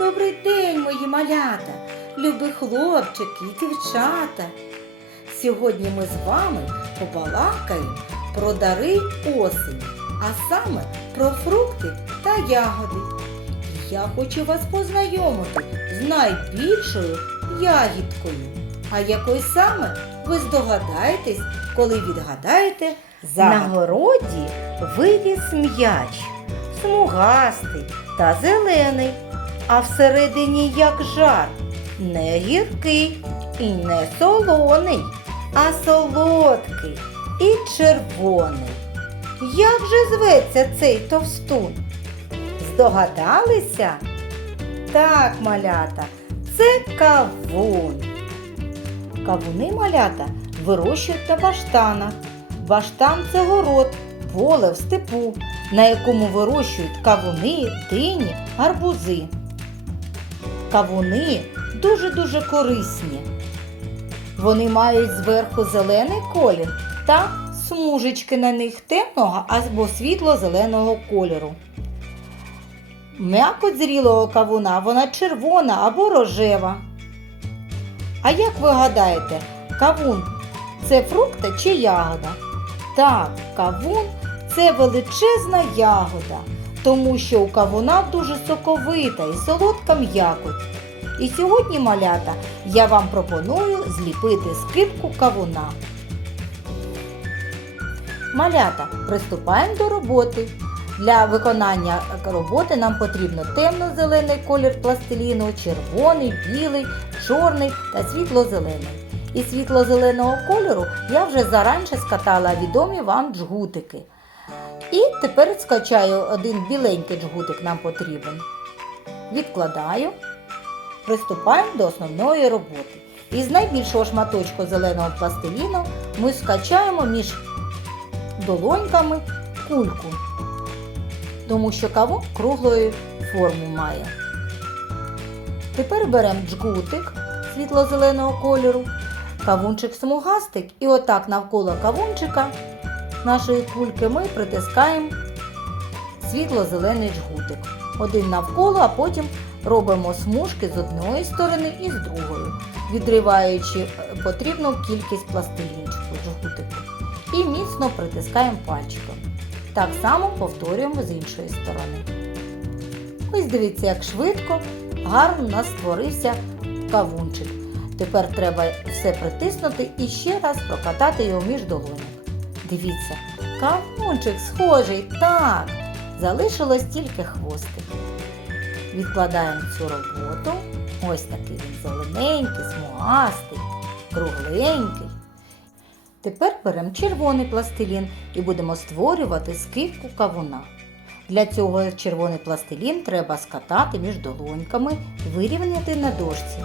Добрий день, мої малята, любі хлопчики і дівчата. Сьогодні ми з вами побалакаємо про дари осені, а саме про фрукти та ягоди. Я хочу вас познайомити з найбільшою ягідкою. А якою саме ви здогадаєтесь, коли відгадаєте загадку. На городі виріс м'яч, смугастий та зелений, а всередині як жар, не гіркий і не солоний, а солодкий і червоний. Як же зветься цей товстун? Здогадалися? Так, малята, це кавун. Кавуни малята вирощують на баштанах. Баштан це город, поле в степу, на якому вирощують кавуни, дині, гарбузи. Кавуни дуже-дуже корисні. Вони мають зверху зелений колір та смужечки на них темного або світло-зеленого кольору. М'якоть зрілого кавуна вона червона або рожева. А як ви гадаєте, кавун це фрукт чи ягода? Так, кавун це величезна ягода, тому що у кавуна дуже соковита і солодка м'якоть. І сьогодні, малята, я вам пропоную зліпити скипку кавуна. Малята, приступаємо до роботи. Для виконання роботи нам потрібно темно-зелений колір пластиліну, червоний, білий, чорний та світло-зелений. Із світло-зеленого кольору я вже заранше скатала відомі вам джгутики. І тепер скачаю один біленький джгутик нам потрібен. Відкладаю. Приступаємо до основної роботи. Із найбільшого шматочку зеленого пластиліну ми скачаємо між долоньками кульку, тому що кавун круглої форми має. Тепер беремо джгутик світло-зеленого кольору, кавунчик смугастик і отак навколо кавунчика нашої кульки ми притискаємо світло-зелений джгутик. Один навколо, а потім робимо смужки з одної сторони і з другої, відриваючи е, потрібну кількість пластилінчику джгутику. І міцно притискаємо пальчиком. Так само повторюємо з іншої сторони. Ось дивіться, як швидко, гарно у нас створився кавунчик. Тепер треба все притиснути і ще раз прокатати його між долоньок. Дивіться, кавунчик схожий, так, залишилось тільки хвостик. Відкладаємо цю роботу. Ось такий він зелененький, смугастий, кругленький. Тепер беремо червоний пластилін і будемо створювати скипку кавуна. Для цього червоний пластилін треба скатати між долоньками вирівняти на дошці.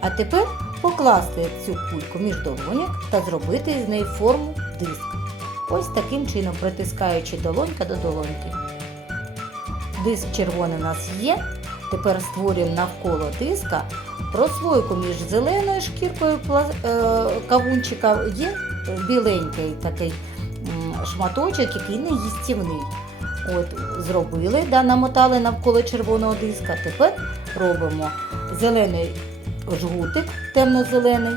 А тепер покласти цю кульку між долоньок та зробити з неї форму диска. Ось таким чином притискаючи долонька до долоньки. Диск червоний у нас є. Тепер створюємо навколо диска прослойку між зеленою шкіркою е, кавунчика є біленький такий шматочок, який не їстівний. От, зробили, да, намотали навколо червоного диска. Тепер робимо зелений жгутик, темно-зелений.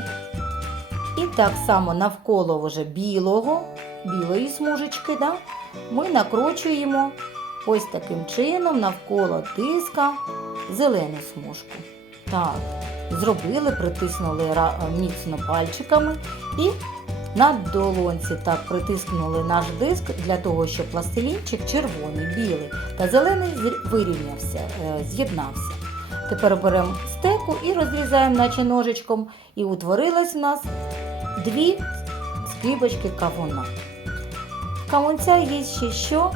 Так само навколо вже білого, білої смужечки, да, ми накручуємо ось таким чином навколо диска зелену смужку. Так, зробили, притиснули міцно пальчиками і на долонці так притиснули наш диск для того, щоб пластилінчик червоний, білий та зелений вирівнявся, е, з'єднався. Тепер беремо стеку і розрізаємо, наче ножичком, і утворилось у нас дві скибочки кавуна. Кавунця є ще що?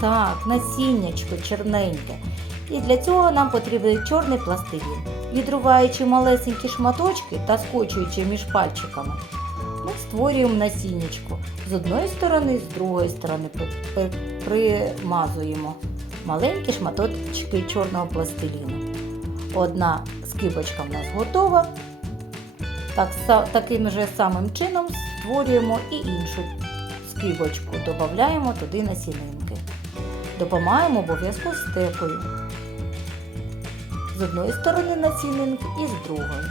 Так, насіннячко чорненьке. І для цього нам потрібен чорний пластилін. Відруваючи малесенькі шматочки та скочуючи між пальчиками, ми створюємо насіннячко. З одної сторони, з другої сторони при- при- примазуємо маленькі шматочки чорного пластиліну. Одна скибочка в нас готова. Так, таким же самим чином створюємо і іншу скибочку, додаємо туди насінинки. Допомагаємо обов'язково стекою. з одної сторони націнинки і з другої.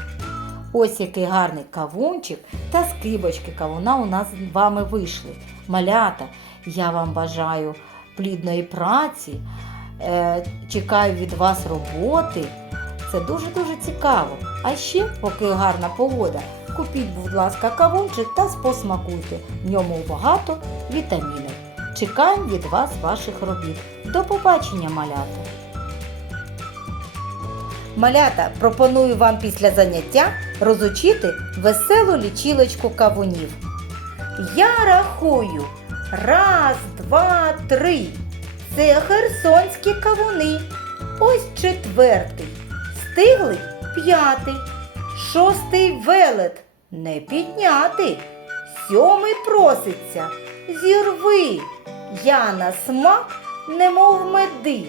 Ось який гарний кавунчик та скибочки кавуна у нас з вами вийшли. Малята, я вам бажаю плідної праці, е, чекаю від вас роботи. Це дуже-дуже цікаво. А ще, поки гарна погода, купіть, будь ласка, кавунчик та посмакуйте. В ньому багато вітамінів. Чекаємо від вас ваших робіт. До побачення, малята! Малята, пропоную вам після заняття розучити веселу лічилочку кавунів. Я рахую раз, два, три. Це херсонські кавуни. Ось четвертий. Стиглий п'ятий. Шостий велет не підняти. Сьомий проситься. Зірви. Я на смак, немов меди.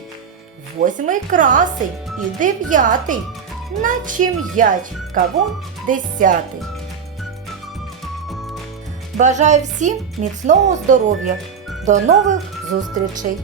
Восьмий красень і дев'ятий, наче м'яч кавун десятий. Бажаю всім міцного здоров'я. До нових зустрічей!